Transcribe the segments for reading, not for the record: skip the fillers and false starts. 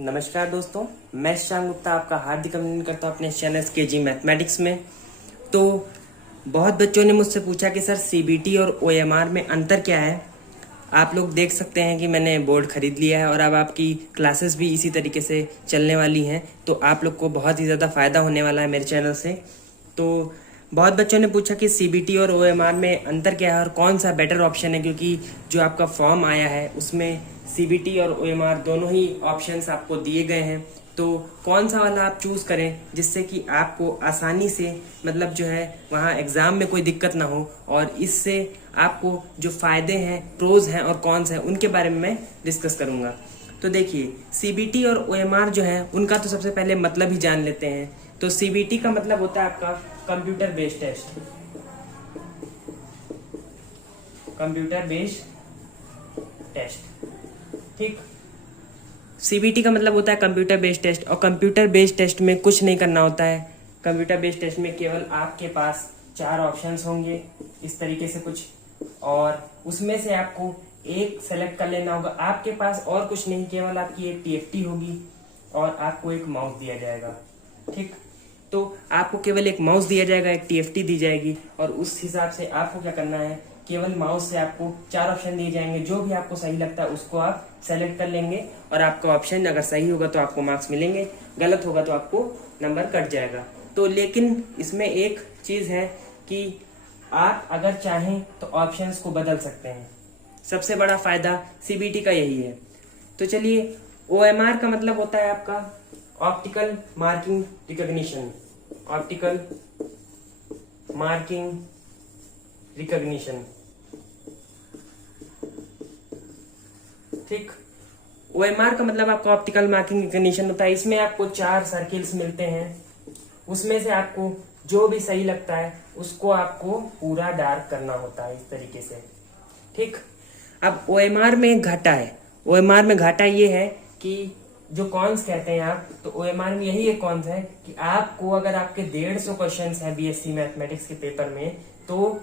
नमस्कार दोस्तों, मैं श्याम गुप्ता आपका हार्दिक अभिनंदन करता हूँ अपने चैनल केजी मैथमेटिक्स में। तो बहुत बच्चों ने मुझसे पूछा कि सर सीबीटी और ओएमआर में अंतर क्या है। आप लोग देख सकते हैं कि मैंने बोर्ड खरीद लिया है और अब आपकी क्लासेस भी इसी तरीके से चलने वाली हैं, तो आप लोग को बहुत ही ज़्यादा फ़ायदा होने वाला है मेरे चैनल से। तो बहुत बच्चों ने पूछा कि सीबीटी और ओएमआर में अंतर क्या है और कौन सा बेटर ऑप्शन है, क्योंकि जो आपका फॉर्म आया है उसमें सीबीटी और ओएमआर दोनों ही ऑप्शंस आपको दिए गए हैं। तो कौन सा वाला आप चूज़ करें जिससे कि आपको आसानी से मतलब जो है वहाँ एग्ज़ाम में कोई दिक्कत ना हो, और इससे आपको जो फ़ायदे हैं, प्रोज हैं और कॉन्स हैं, उनके बारे में मैं डिस्कस करूँगा। तो देखिए, सीबीटी और ओएमआर जो है उनका तो सबसे पहले मतलब ही जान लेते हैं। तो सीबीटी का मतलब होता है आपका computer based test, computer based test. ठीक, सीबीटी का मतलब होता है कंप्यूटर बेस्ड टेस्ट, और कंप्यूटर बेस्ड टेस्ट में कुछ नहीं करना होता है। कंप्यूटर बेस्ड टेस्ट में केवल आपके पास 4 ऑप्शंस होंगे इस तरीके से कुछ, और उसमें से आपको एक सेलेक्ट कर लेना होगा। आपके पास और कुछ नहीं, केवल आपकी एक टीएफटी होगी और आपको एक माउस दिया जाएगा। ठीक, तो आपको केवल एक माउस दिया जाएगा, एक टीएफटी दी जाएगी, और उस हिसाब से आपको क्या करना है, केवल माउस से आपको 4 ऑप्शन दिए जाएंगे। जो भी आपको सही लगता है उसको आप सेलेक्ट कर लेंगे, और आपका ऑप्शन अगर सही होगा तो आपको मार्क्स मिलेंगे, गलत होगा तो आपको नंबर कट जाएगा। तो लेकिन इसमें एक चीज है कि आप अगर चाहें तो ऑप्शंस को बदल सकते हैं। सबसे बड़ा फायदा सीबीटी का यही है। तो चलिए, ओएमआर का मतलब होता है आपका optical marking recognition, optical marking recognition. ठीक, ओएमआर का मतलब आपका ऑप्टिकल मार्किंग रिकॉग्निशन होता है। इसमें आपको 4 सर्किल्स मिलते हैं, उसमें से आपको जो भी सही लगता है उसको आपको पूरा डार्क करना होता है इस तरीके से। ठीक, अब ओएमआर में एक घाटा है। ओएमआर में घाटा ये है कि जो कॉन्स कहते हैं आप, तो ओएमआर में यही एक कॉन्स है कि आपको अगर आपके 150 क्वेश्चन है बीएससी मैथमेटिक्स के पेपर में, तो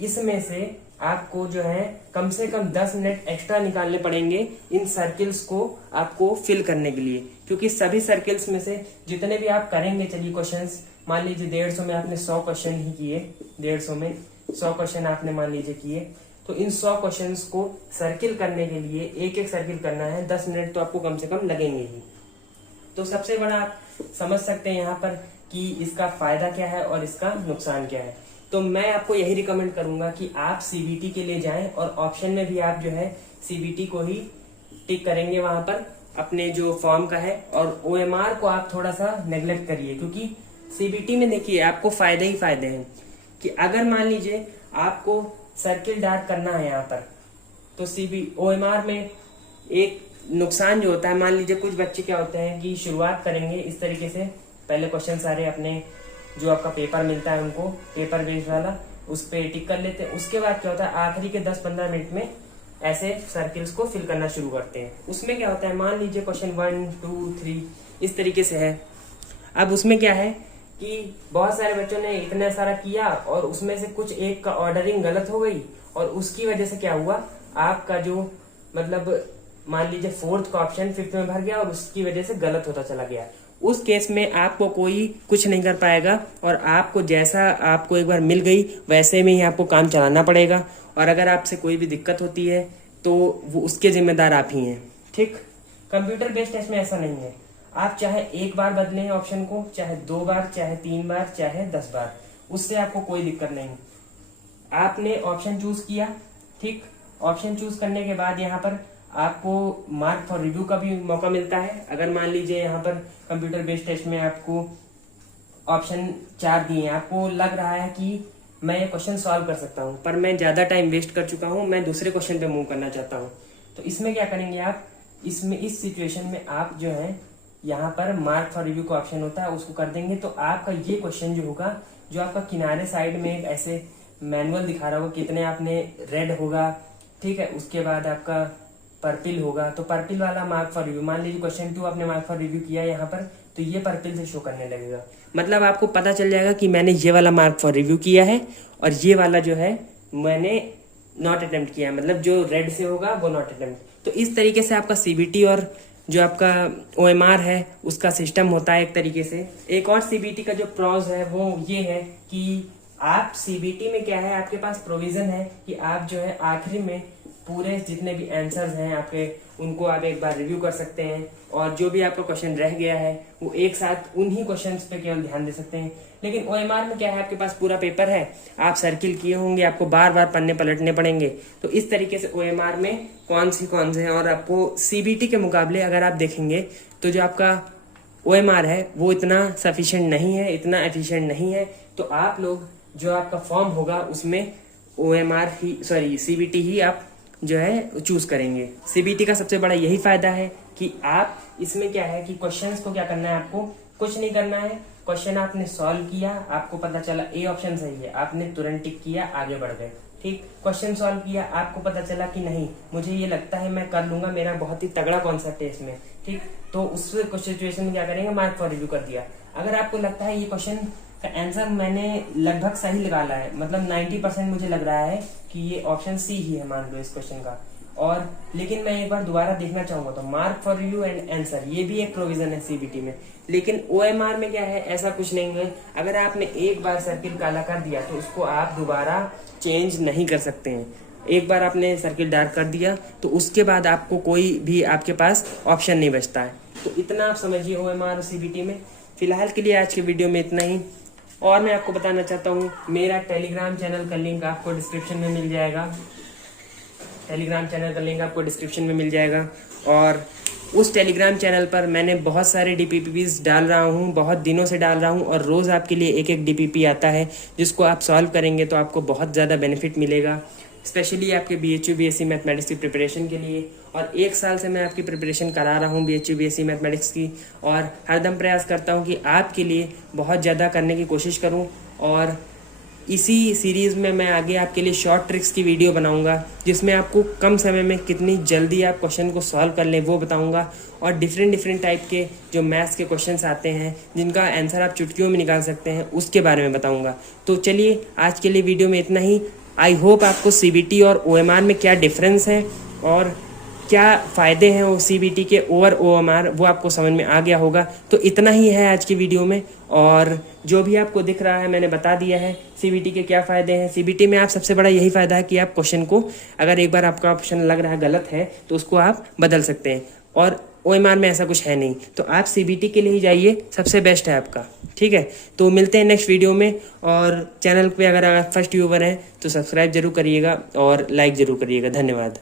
इसमें से आपको जो है कम से कम 10 मिनट एक्स्ट्रा निकालने पड़ेंगे इन सर्किल्स को आपको फिल करने के लिए, क्योंकि सभी सर्किल्स में से जितने भी आप करेंगे, चलिए क्वेश्चंस मान लीजिए 150 में आपने 100 क्वेश्चन ही किए, 150 में 100 क्वेश्चन आपने मान लीजिए किए, तो इन 100 क्वेश्चंस को सर्किल करने के लिए एक एक सर्किल करना है, 10 मिनट तो आपको कम से कम लगेंगे ही। तो सबसे बड़ा आप समझ सकते हैं यहाँ पर कि इसका फायदा क्या है और इसका नुकसान क्या है। तो मैं आपको यही रिकमेंड करूंगा कि आप सीबीटी के लिए जाएं, और ऑप्शन में भी आप जो है सीबीटी को ही टिक करेंगे वहां पर अपने जो फॉर्म का है, और ओएमआर को आप थोड़ा सा नेग्लेक्ट करिए, क्योंकि सीबीटी में देखिए आपको फायदे ही फायदे हैं कि अगर मान लीजिए आपको सर्किल डार्क करना है यहाँ पर, तो ओएमआर में एक नुकसान जो होता है, मान लीजिए कुछ बच्चे क्या होते हैं कि शुरुआत करेंगे इस तरीके से, पहले क्वेश्चन सारे अपने जो आपका पेपर मिलता है उनको पेपर बेस्ड वाला उस पे टिक कर लेते हैं। उसके बाद क्या होता है, आखिरी के 10-15 मिनट में ऐसे सर्किल्स को फिल करना शुरू करते हैं। उसमें क्या होता है, मान लीजिए क्वेश्चन 1, 2, 3 इस तरीके से है। अब उसमें क्या है कि बहुत सारे बच्चों ने इतना सारा किया और उसमें से कुछ एक का ऑर्डरिंग गलत हो गई, और उसकी वजह से क्या हुआ, आपका जो मतलब मान लीजिए 4th का ऑप्शन 5th में भर गया और उसकी वजह से गलत होता चला गया। उस केस में आपको कोई कुछ नहीं कर पाएगा, और आपको जैसा आपको एक बार मिल गई वैसे में ही आपको काम चलाना पड़ेगा, और अगर आपसे कोई भी दिक्कत होती है तो वो उसके जिम्मेदार आप ही हैं। ठीक, कंप्यूटर बेस्ड टेस्ट में ऐसा नहीं है। आप चाहे एक बार बदलें ऑप्शन को, चाहे 2 बार, चाहे 3 बार, चाहे 10 बार, उससे आपको कोई दिक्कत नहीं। आपने ऑप्शन चूज किया, ठीक, ऑप्शन चूज करने के बाद यहाँ पर आपको मार्क फॉर रिव्यू का भी मौका मिलता है। अगर मान लीजिए यहाँ पर कंप्यूटर बेस्ड टेस्ट में आपको ऑप्शन 4 दिए हैं, आपको लग रहा है कि मैं ये क्वेश्चन सॉल्व कर सकता हूँ, पर मैं ज्यादा टाइम वेस्ट कर चुका हूँ, मैं दूसरे क्वेश्चन पे मूव करना चाहता हूँ, तो इसमें क्या करेंगे आप, इसमें इस सिचुएशन में आप जो है यहाँ पर मार्क फॉर रिव्यू का ऑप्शन होता है उसको कर देंगे, तो आपका ये क्वेश्चन जो होगा, जो आपका किनारे साइड में एक ऐसे मैनुअल दिखा रहा होगा कितने आपने रेड होगा, ठीक है, उसके बाद आपका पर्पल होगा, तो पर्पल वाला मार्क फॉर रिव्यू, मान लीजिए क्वेश्चन 2 आपने मार्क फॉर रिव्यू किया यहाँ पर, तो ये पर्पल से शो करने लगेगा। मतलब आपको पता चल जाएगा कि मैंने ये वाला मार्क फॉर रिव्यू किया है और ये वाला जो है मैंने नॉट अटेम्प्ट किया है, मतलब जो रेड से होगा वो नॉट अटेम्प्ट। तो इस तरीके से आपका सीबीटी और जो आपका OMR है उसका सिस्टम होता है एक तरीके से। एक और CBT का जो प्रॉज है वो ये है कि आप CBT में क्या है, आपके पास प्रोविजन है कि आप जो है आखिरी में पूरे जितने भी आंसर्स हैं आपके, उनको आप एक बार रिव्यू कर सकते हैं, और जो भी आपका क्वेश्चन रह गया है वो एक साथ उन्हीं क्वेश्चंस पे केवल ध्यान दे सकते हैं। लेकिन OMR में क्या है, आपके पास पूरा पेपर है, आप सर्किल किए होंगे, आपको बार बार पन्ने पलटने पड़ेंगे। तो इस तरीके से OMR में कौन से हैं, और आपको CBT के मुकाबले अगर आप देखेंगे तो जो आपका OMR है वो इतना सफिशिएंट नहीं है, इतना एफिशिएंट नहीं है। तो आप लोग जो आपका फॉर्म होगा उसमें CBT ही आप जो है चूज करेंगे। CBT का सबसे बड़ा यही फायदा है कि आप इसमें क्या है कि क्वेश्चंस को क्या करना है, आपको कुछ नहीं करना है। क्वेश्चन आपने सॉल्व किया, आपको पता चला ए ऑप्शन सही है, आपने तुरंत टिक किया, आगे बढ़ गए। ठीक, क्वेश्चन सॉल्व किया, आपको पता चला कि नहीं मुझे ये लगता है मैं कर लूंगा, मेरा बहुत ही तगड़ा कॉन्सेप्ट है इसमें। ठीक, तो उस सिचुएशन में क्या करेंगे, मार्क फॉर रिव्यू कर दिया। अगर आपको लगता है ये क्वेश्चन का आंसर मैंने लगभग सही निकाला है, मतलब 90% मुझे लग रहा है कि ये ऑप्शन सी ही है मान लो इस क्वेश्चन का, और लेकिन मैं एक बार दोबारा देखना चाहूंगा, तो mark for review and answer ये भी एक प्रोविजन है CBT में। लेकिन OMR में क्या है, ऐसा कुछ नहीं है। अगर आपने एक बार सर्किल काला कर दिया तो उसको आप दोबारा चेंज नहीं कर सकते हैं। एक बार आपने सर्किल डार्क कर दिया तो उसके बाद आपको कोई भी आपके पास ऑप्शन नहीं बचता है। तो इतना आप समझिए OMR और CBT में। फिलहाल के लिए आज के वीडियो में इतना ही। और मैं आपको बताना चाहता हूँ, मेरा टेलीग्राम चैनल का लिंक आपको डिस्क्रिप्शन में मिल जाएगा। टेलीग्राम चैनल का लिंक आपको डिस्क्रिप्शन में मिल जाएगा, और उस टेलीग्राम चैनल पर मैंने बहुत सारे DPPs डाल रहा हूँ, बहुत दिनों से डाल रहा हूँ, और रोज़ आपके लिए एक एक DPP आता है जिसको आप सॉल्व करेंगे तो आपको बहुत ज़्यादा बेनिफिट मिलेगा, स्पेशली आपके BHU BSc मैथमेटिक्स की प्रिपरेशन के लिए। और 1 साल से मैं आपकी प्रिपरेशन करा रहा हूँ BHU BSc मैथमेटिक्स की, और हरदम प्रयास करता हूँ कि आपके लिए बहुत ज़्यादा करने की कोशिश करूँ। और इसी सीरीज़ में मैं आगे आपके लिए शॉर्ट ट्रिक्स की वीडियो बनाऊंगा, जिसमें आपको कम समय में कितनी जल्दी आप क्वेश्चन को सॉल्व कर लें वो बताऊंगा, और डिफरेंट टाइप के जो मैथ्स के क्वेश्चंस आते हैं जिनका आंसर आप चुटकियों में निकाल सकते हैं उसके बारे में बताऊंगा। तो चलिए आज के लिए वीडियो में इतना ही। आई होप आपको CBT और OMR में क्या डिफरेंस है और क्या फ़ायदे हैं वो CBT के ओवर OMR, वो आपको समझ में आ गया होगा। तो इतना ही है आज की वीडियो में, और जो भी आपको दिख रहा है मैंने बता दिया है। CBT के क्या फ़ायदे हैं, CBT में आप सबसे बड़ा यही फ़ायदा है कि आप क्वेश्चन को, अगर एक बार आपका ऑप्शन लग रहा है गलत है तो उसको आप बदल सकते हैं, और OMR में ऐसा कुछ है नहीं। तो आप CBT के लिए ही जाइए, सबसे बेस्ट है आपका। ठीक है, तो मिलते हैं नेक्स्ट वीडियो में। और चैनल पे अगर आप फर्स्ट व्यूवर हैं तो सब्सक्राइब जरूर करिएगा और लाइक ज़रूर करिएगा। धन्यवाद।